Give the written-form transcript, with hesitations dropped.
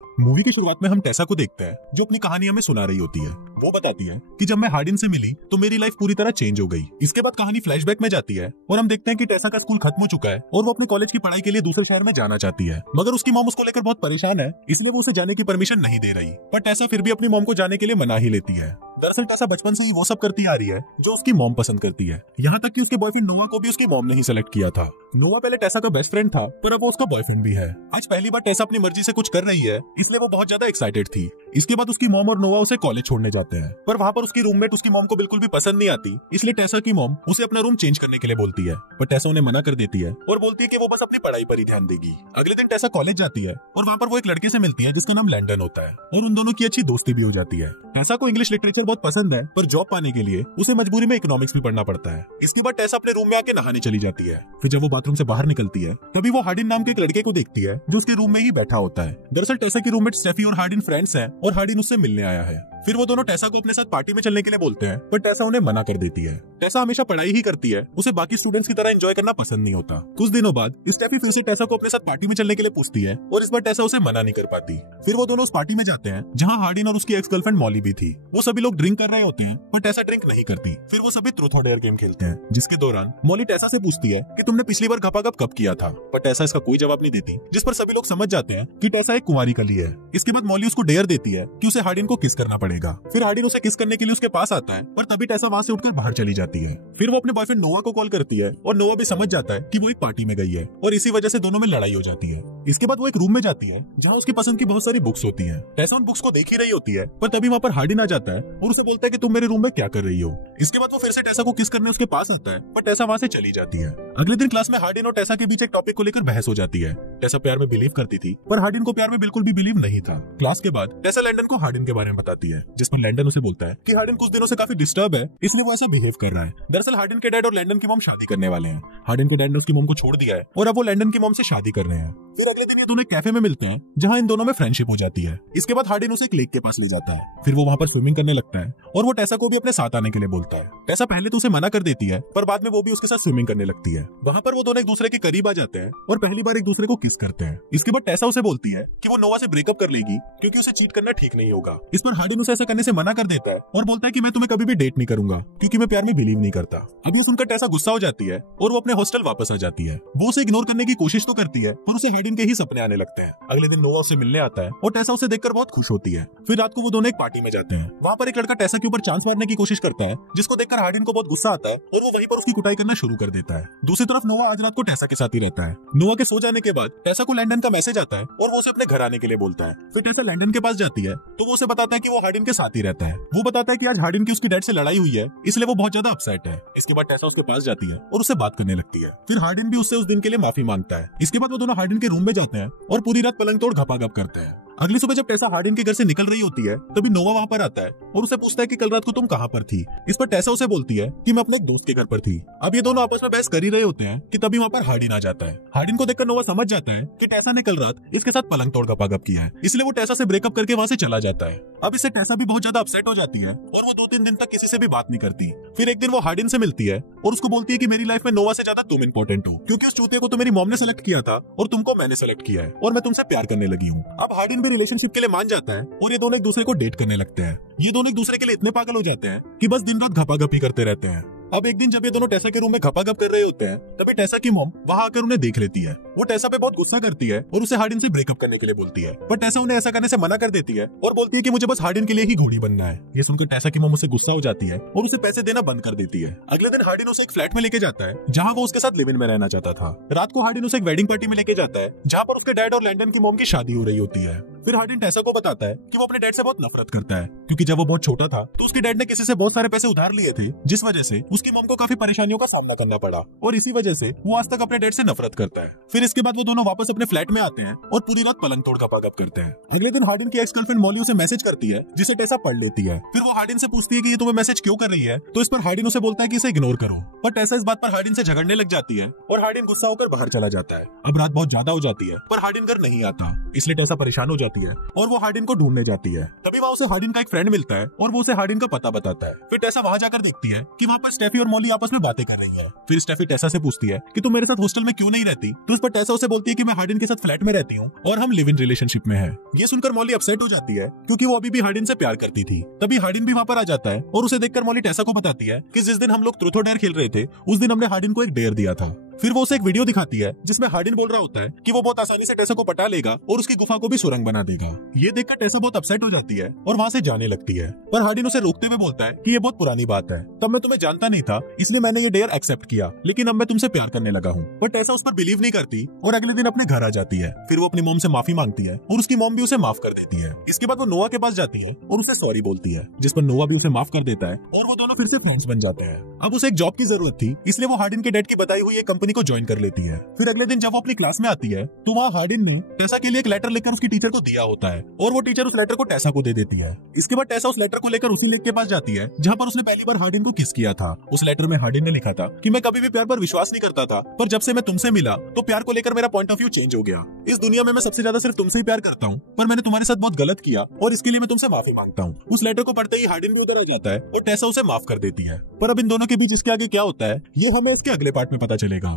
Movie की शुरुआत में हम टेसा को देखते हैं जो अपनी कहानी हमें सुना रही होती है। वो बताती है कि जब मैं हार्डिन से मिली तो मेरी लाइफ पूरी तरह चेंज हो गई। इसके बाद कहानी फ्लैशबैक में जाती है और हम देखते हैं कि टेसा का स्कूल खत्म हो चुका है और वो अपने कॉलेज की पढ़ाई के लिए दूसरे शहर में जाना चाहती है, मगर उसकी मॉम उसको लेकर बहुत परेशान है, इसलिए वो उसे जाने की परमिशन नहीं दे रही। पर टेसा फिर भी अपनी मॉम को जाने के लिए मना ही लेती है। दरअसल टेसा बचपन से ही वो सब करती आ रही है जो उसकी मॉम पसंद करती है, यहाँ तक कि उसके बॉयफ्रेंड नोआ को भी उसकी मॉम ने ही सेलेक्ट किया था। नोआ पहले टेसा का बेस्ट फ्रेंड था, पर अब वो उसका बॉयफ्रेंड भी है। आज पहली बार टेसा अपनी मर्जी से कुछ कर रही है, इसलिए वो बहुत ज्यादा एक्साइटेड थी। इसके बाद उसकी मॉम और नोआ उसे कॉलेज छोड़ने जाते हैं, पर वहाँ पर उसकी रूममेट उसकी मॉम को बिल्कुल भी पसंद नहीं आती, इसलिए टेसा की मॉम उसे अपना रूम चेंज करने के लिए बोलती है, पर टेसा उन्हें मना कर देती है और बोलती है कि वो बस अपनी पढ़ाई पर ही ध्यान देगी। अगले दिन टेसा कॉलेज जाती है और वहाँ पर वो एक लड़के से मिलती है जिसका नाम लैंडन होता है और उन दोनों की अच्छी दोस्ती भी हो जाती है। टेसा को इंग्लिश लिटरेचर बहुत पसंद है, पर जॉब पाने के लिए उसे मजबूरी में इकोनॉमिक्स भी पढ़ना पड़ता है। इसके बाद टेसा अपने रूम में आके नहाने चली जाती है। फिर जब वो बाथरूम से बाहर निकलती है तभी वो हार्डिन नाम के एक लड़के को देखती है जो उसके रूम में ही बैठा होता है। दरअसल टेसा की रूममेट स्टेफी और हार्डिन फ्रेंड्स हैं और हार्डिन उससे मिलने आया है। फिर वो दोनों टेसा को अपने साथ पार्टी में चलने के लिए बोलते हैं, पर टेसा उन्हें मना कर देती है। टेसा हमेशा पढ़ाई ही करती है, उसे बाकी स्टूडेंट्स की तरह एंजॉय करना पसंद नहीं होता। कुछ दिनों बाद स्टेफी फिर से टेसा को अपने साथ पार्टी में चलने के लिए पूछती है और इस बार टेसा उसे मना नहीं कर पाती। फिर वो दोनों उस पार्टी में जाते हैं जहाँ हार्डिन और उसकी एक्स गर्लफ्रेंड मॉली भी थी। वो सभी लोग ड्रिंक कर रहे होते हैं, पर टेसा ड्रिंक नहीं करती। फिर वो सभी ट्रूथ और डेयर गेम खेलते हैं, जिसके दौरान मॉली टेसा से पूछती है कि तुमने पिछली बार घपाघप कब किया था, पर टेसा इसका कोई जवाब नहीं देती, जिस पर सभी लोग समझ जाते हैं कि टेसा एक कुंवारी कली है। इसके बाद मॉली उसको डेयर देती है कि उसे हार्डिन को किस करना पड़ेगा। फिर हार्डिन उसे किस करने के लिए उसके पास आता है, पर तभी टेसा वहाँ से उठकर बाहर चली जाती है। फिर वो अपने बॉयफ्रेंड नोआ को कॉल करती है और नोआ भी समझ जाता है कि वो एक पार्टी में गई है और इसी वजह से दोनों में लड़ाई हो जाती है। इसके बाद वो एक रूम में जाती है जहाँ उसकी पसंद की बहुत सारी बुक्स होती है। टेसा उन बुक्स को देख ही रही होती है, पर तभी वहाँ पर हार्डिन आ जाता है और उसे बोलता है कि तुम मेरे रूम में क्या कर रही हो। इसके बाद वो फिर से टेसा को किस करने उसके पास आता है, पर टेसा वहाँ से चली जाती है। अगले दिन क्लास में हार्डिन और टेसा के बीच एक टॉपिक को लेकर बहस हो जाती है। टेसा प्यार में बिलीव करती थी, पर हार्डिन को प्यार में बिल्कुल भी बिलीव नहीं था। क्लास के बाद टेसा लैंडन को हार्डिन के बारे में बताती है, जिस पर लैंडन उसे बोलता है कि हार्डिन कुछ दिनों से काफी डिस्टर्ब है, इसलिए वो ऐसा बिहेव कर रहा है। दरअसल हार्डिन के डैड और लैंडन की मॉम शादी करने वाले हैं। हार्डिन के डैड ने उसकी मॉम को छोड़ दिया है और अब वो लैंडन की मॉम से शादी कर रहे हैं। फिर अगले दिन ये दोनों कैफे में मिलते हैं जहाँ इन दोनों में फ्रेंडशिप हो जाती है। इसके बाद हार्डिन उसे एक लेक के पास ले जाता है। फिर वो वहाँ पर स्विमिंग करने लगता है और वो टेसा को भी अपने साथ आने के लिए बोलता है। टेसा पहले तो उसे मना कर देती है, पर बाद में वो भी उसके साथ स्विमिंग करने लगती है। वहाँ पर वो दोनों एक दूसरे के करीब आ जाते हैं और पहली बार एक दूसरे को किस करते हैं। इसके बाद टेसा उसे बोलती है कि वो नोआ से ब्रेकअप कर लेगी क्योंकि उसे चीट करना ठीक नहीं होगा। इस पर हार्डिन उसे ऐसा करने से मना कर देता है और बोलता है कि मैं तुम्हें कभी भी डेट नहीं करूंगा क्योंकि मैं प्यार में बिलीव नहीं करता। अब ये सुनकर टेसा गुस्सा हो जाती है और वो अपने हॉस्टल वापस आ जाती है। वो उसे इग्नोर करने की कोशिश तो करती है, पर उसे हार्डिन के ही सपने आने लगते हैं। अगले दिन नोआ उसे मिलने आता है और टेसा उसे देखकर बहुत खुश होती है। फिर रात को वो दोनों एक पार्टी में जाते हैं। वहाँ पर एक लड़का टेसा के ऊपर चांस मारने की कोशिश करता है, जिसको देखकर हार्डिन को बहुत गुस्सा आता है और वो वहीं पर उसकी कुटाई करना शुरू कर देता है। दूसरी तरफ नोआ आज रात को टेसा के साथ ही रहता है। नोआ के सो जाने के बाद टेसा को लैंडन का मैसेज आता है और वो उसे अपने घर आने के लिए बोलता है। फिर टेसा लैंडन के पास जाती है तो वो उसे बताता है कि वो हार्डिन के साथ ही रहता है। वो बताता है कि आज हार्डिन की उसकी डैड से लड़ाई हुई है, इसलिए वो बहुत ज्यादा अपसेट है। इसके बाद टेसा उसके पास जाती है और उससे बात करने लगती है। फिर हार्डिन भी उससे उस दिन के लिए माफी मांगता है। इसके बाद वो दोनों हार्डिन के रूम में जाते हैं और पूरी रात पलंग तोड़ घपाघप करते हैं। अगली सुबह जब टेसा हार्डिन के घर से निकल रही होती है तभी नोआ वहाँ पर आता है और उसे पूछता है कि कल रात को तुम कहाँ पर थी। इस पर टेसा उसे बोलती है कि मैं अपने एक दोस्त के घर पर थी। अब ये दोनों आपस में बहस कर ही रहे होते हैं कि तभी वहाँ पर हार्डिन आ जाता है। हार्डिन को देखकर नोआ समझ जाता है कि टेसा ने कल रात इसके साथ पलंग तोड़ घपाघप किया है, इसलिए वो टेसा से ब्रेकअप करके वहाँ से चला जाता है। अब इससे टेसा भी बहुत ज्यादा अपसेट हो जाती है और वो 2-3 दिन तक किसी से भी बात नहीं करती। फिर एक दिन वो हार्डिन से मिलती है और उसको बोलती है कि मेरी लाइफ में नोआ से ज्यादा तुम इम्पोर्टेंट हो, क्योंकि उस चूतिया को तो मेरी मॉम ने सेलेक्ट किया था और तुमको मैंने सेलेक्ट किया है और मैं तुमसे प्यार करने लगी हूँ। अब हार्डिन भी रिलेशनशिप के लिए मान जाता है और ये दोनों एक दूसरे को डेट करने लगते हैं। ये दोनों एक दूसरे के लिए इतने पागल हो जाते हैं कि बस दिन रात घपाघपी करते रहते हैं। अब एक दिन जब ये दोनों टेसा के रूम में घपाघप कर रहे होते हैं तभी टेसा की मॉम वहाँ आकर उन्हें देख लेती है। वो टेसा पे बहुत गुस्सा करती है और उसे हार्डिन से ब्रेकअप करने के लिए बोलती है, पर टेसा उन्हें ऐसा करने से मना कर देती है और बोलती है कि मुझे बस हार्डिन के लिए ही घोड़ी बनना है। ये सुनकर टेसा की मॉम उसे गुस्सा हो जाती है और उसे पैसे देना बंद कर देती है। अगले दिन हार्डिन उसे एक फ्लैट में लेके जाता है जहाँ वो उसके साथ लिव इन में रहना चाहता था। रात को हार्डिन उसे एक वेडिंग पार्टी में लेके जाता है जहाँ पर उसके डैड और लैंडन की मॉम की शादी हो रही होती है। फिर हार्डिन टेसा को बताता है कि वो अपने डैड से बहुत नफरत करता है क्योंकि जब वो बहुत छोटा था तो उसके डैड ने किसी से बहुत सारे पैसे उधार लिए थे, जिस वजह से उसकी मॉम को काफी परेशानियों का सामना करना पड़ा और इसी वजह से वो आज तक अपने डैड से नफरत करता है। फिर इसके बाद वो दोनों वापस अपने फ्लैट में आते हैं और पूरी रात पलंग तोड़ घपाघप करते हैं। अगले दिन हार्डिन की एक्स गर्लफ्रेंड मॉली उसे मैसेज करती है जिसे टेसा पढ़ लेती है। फिर वो हार्डिन से पूछती है कि ये तुम्हें मैसेज क्यों कर रही है, तो इस पर हार्डिन उसे बोलता है कि इसे इग्नोर करो, पर टेसा इस बात पर हार्डिन से झगड़ने लग जाती है और हार्डिन गुस्सा होकर बाहर चला जाता है। अब रात बहुत ज्यादा हो जाती है पर हार्डिन घर नहीं आता, इसलिए टेसा परेशान हो जाती है और वो हार्डिन को ढूंढने जाती है। तभी वहाँ उसे हार्डिन का एक फ्रेंड मिलता है और वो उसे हार्डिन का पता बताता है। फिर टेसा वहां जाकर देखती है कि वहाँ पर स्टेफी और मॉली आपस में बातें कर रही है। फिर स्टेफी टेसा से पूछती है कि तुम मेरे साथ हॉस्टल में क्यों नहीं रहती, तो उस पर टेसा उसे बोलती है कि मैं हार्डिन के साथ फ्लैट में रहती हूँ और हम लिव इन रिलेशनशिप में है। ये सुनकर मॉली अपसेट हो जाती है क्योंकि वो अभी भी हार्डिन से प्यार करती थी। तभी हार्डिन भी वहाँ पर आ जाता है और उसे देखकर मॉली टेसा को बताती है कि जिस दिन हम लोग ट्रूथ और डेयर खेल रहे थे उस दिन हमने हार्डिन को एक डेयर दिया था। फिर वो उसे एक वीडियो दिखाती है जिसमें हार्डिन बोल रहा होता है कि वो बहुत आसानी से टेसा को पटा लेगा और उसकी गुफा को भी सुरंग बना देगा। ये देखकर टेसा बहुत अपसेट हो जाती है और वहाँ से जाने लगती है, पर हार्डिन उसे रोकते हुए बोलता है कि ये बहुत पुरानी बात है, तब मैं तुम्हें जानता नहीं था इसलिए मैंने ये डेयर एक्सेप्ट किया, लेकिन अब मैं तुमसे प्यार करने लगा हूँ। पर टेसा उस पर बिलीव नहीं करती और अगले दिन अपने घर आ जाती है। फिर वो अपनी मॉम से माफी मांगती है और उसकी मॉम भी उसे माफ कर देती है। इसके बाद वो नोआ के पास जाती है और उसे सॉरी बोलती है, जिस पर नोआ भी उसे माफ कर देता है और वो दोनों फिर से फ्रेंड्स बन जाते हैं। अब उसे एक जॉब की जरूरत थी, इसलिए वो हार्डिन के डैड की बताई हुई एक कंपनी को ज्वाइन कर लेती है। फिर अगले दिन जब वो अपनी क्लास में आती है तो वहाँ हार्डिन ने टेसा के लिए एक लेटर लिखकर उसकी टीचर को दिया होता है और वो टीचर उस लेटर को टेसा को दे देती है। इसके बाद टेसा उस लेटर को लेकर उसी लेक के पास जाती है जहाँ पर उसने पहली बार हार्डिन को किस किया था। उस लेटर में हार्डिन ने लिखा था कि मैं कभी भी प्यार पर विश्वास नहीं करता था, पर जब से मैं तुमसे मिला तो प्यार को लेकर मेरा पॉइंट ऑफ व्यू चेंज हो गया। इस दुनिया में मैं सबसे ज्यादा सिर्फ तुमसे ही प्यार करता हूँ, पर मैंने तुम्हारे साथ बहुत गलत किया और इसके लिए मैं तुमसे माफी मांगता हूँ। उस लेटर को पढ़ते ही हार्डिन भी उधर आ जाता है और टेसा उसे माफ कर देती है। पर अब इन दोनों के बीच इसके आगे क्या होता है ये हमें इसके अगले पार्ट में पता चलेगा।